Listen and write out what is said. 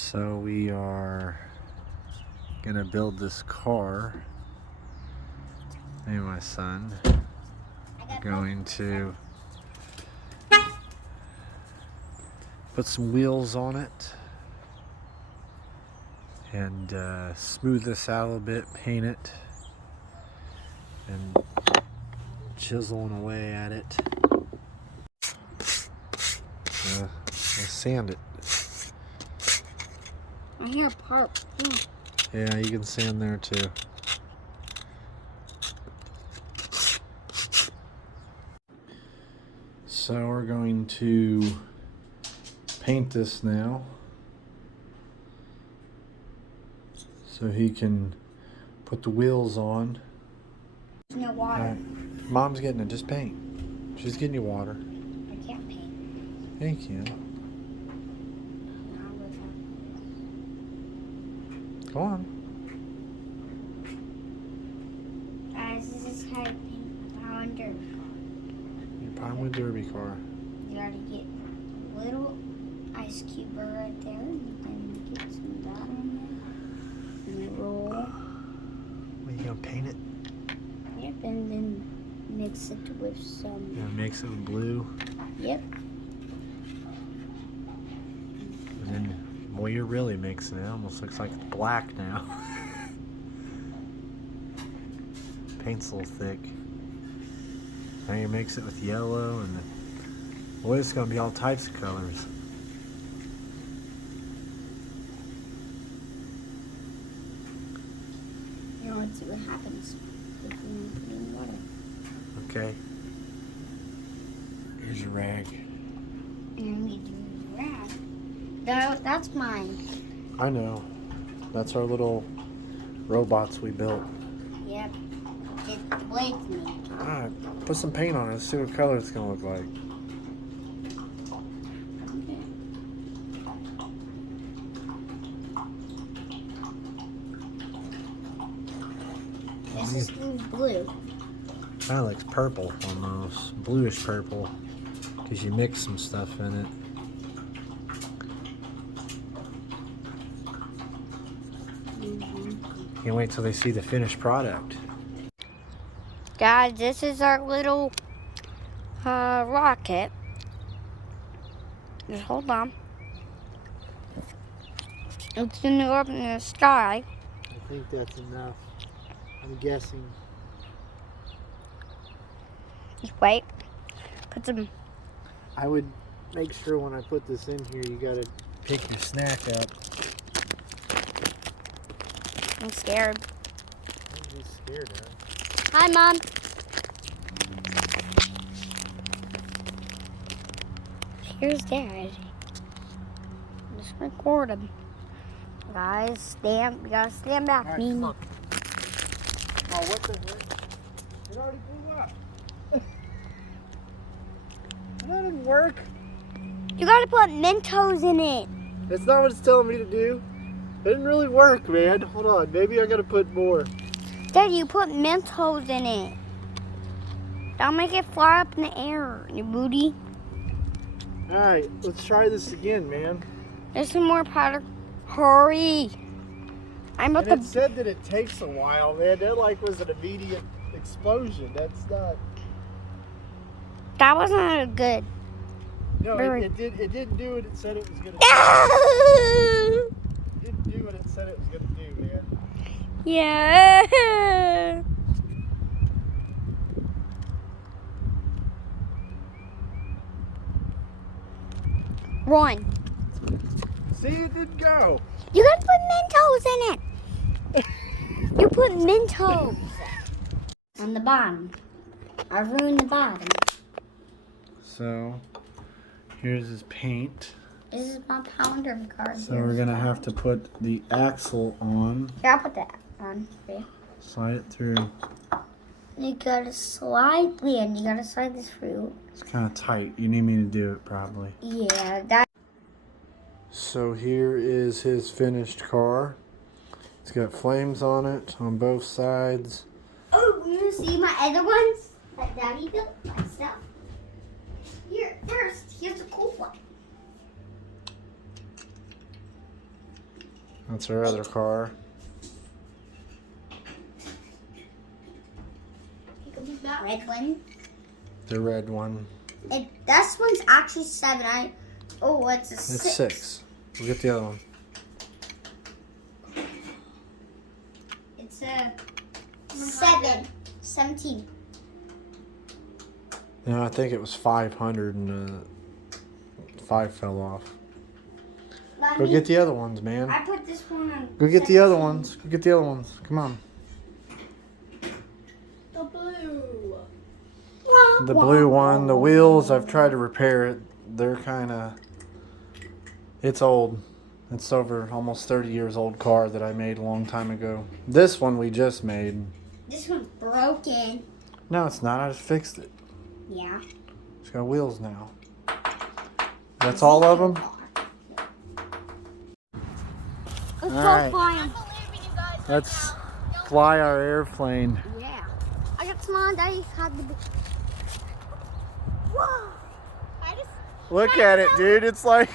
So we are gonna build this car. Me and my son are going to put some wheels on it and smooth this out a little bit, paint it, and chiseling away at it. We'll sand it. I hear a part. Yeah, you can sand there too. So we're going to paint this now so he can put the wheels on. There's no water. Mom's getting it. Just paint. She's getting you water. I can't paint. Yeah, you can. Go on. Guys, this is how you paint a Power Derby car. Your Pinewood Derby car. You gotta get a little ice cube right there, and then get some of that on there, and roll. Are you gonna paint it? Yep, and then mix it with some. Yeah, mix it with blue. Yep. And then, boy, you're really mixing it. It almost looks like it's black now. Paint's a little thick. Now you mix it with yellow, and boy, it's gonna be all types of colors. You know, let's see what happens if you put in water. Okay. Here's your rag. And we do the rag. That's mine. I know. That's our little robots we built. Yep. It blades me. Alright, put some paint on it. See what color it's gonna look like. This is blue. Kind of looks purple almost. Bluish purple. Because you mix some stuff in it. Can't wait till they see the finished product. Guys, this is our little rocket. Just hold on. It's in the sky. I think that's enough. I'm guessing. Just wait. Put some. I would make sure when I put this in here, you gotta pick your snack up. I'm scared. I'm just scared, huh? Hi, Mom. Here's Dad. Just record him. Guys, we gotta stand back. All right, Mimi. come on. Oh, what the heck? It already blew up. That didn't work. You gotta put Mentos in it. That's not what it's telling me to do. It didn't really work, man. Hold on. Maybe I gotta put more. Dad, you put Mentos in it. Don't make it fly up in the air, you booty. Alright, let's try this again, man. There's some more powder. Hurry. I'm about And it to. said that it takes a while, man. That like was an immediate explosion. That's not. That wasn't good. No, Very- it didn't do what it said it was gonna do. It didn't do what it said it was gonna do, man. Yeah. Run. See, it didn't go. You gotta put Mentos in it. You put Mentos on the bottom. I ruined the bottom. So, here's his paint. This is my pounder card. So we're gonna have to put the axle on. Here, I'll put that on for you. Slide it through. You gotta slide, Leon. You gotta slide this through. It's kind of tight. You need me to do it probably. Yeah, that. So here is his finished car. It's got flames on it on both sides. Oh, you wanna see my other ones that Daddy built myself? Here, first, here's a cool one. That's our other car. Red one. The red one. This one's actually 7. It's a 6. It's 6. We'll get the other one. It's a 7. 17. No, I think it was 500 and 5 fell off. Go get the other ones, man. I put this one on. Go get the other ones. Go get the other ones. Come on. The blue. The blue one. The wheels, I've tried to repair it. They're kind of... It's old. It's over almost 30 years old car that I made a long time ago. This one we just made. This one's broken. No, it's not. I just fixed it. Yeah. It's got wheels now. That's all of them? Let's All go right. flying. Let's fly our airplane. Yeah. I got some on. I had the. Whoa. Look at it, dude. It's like...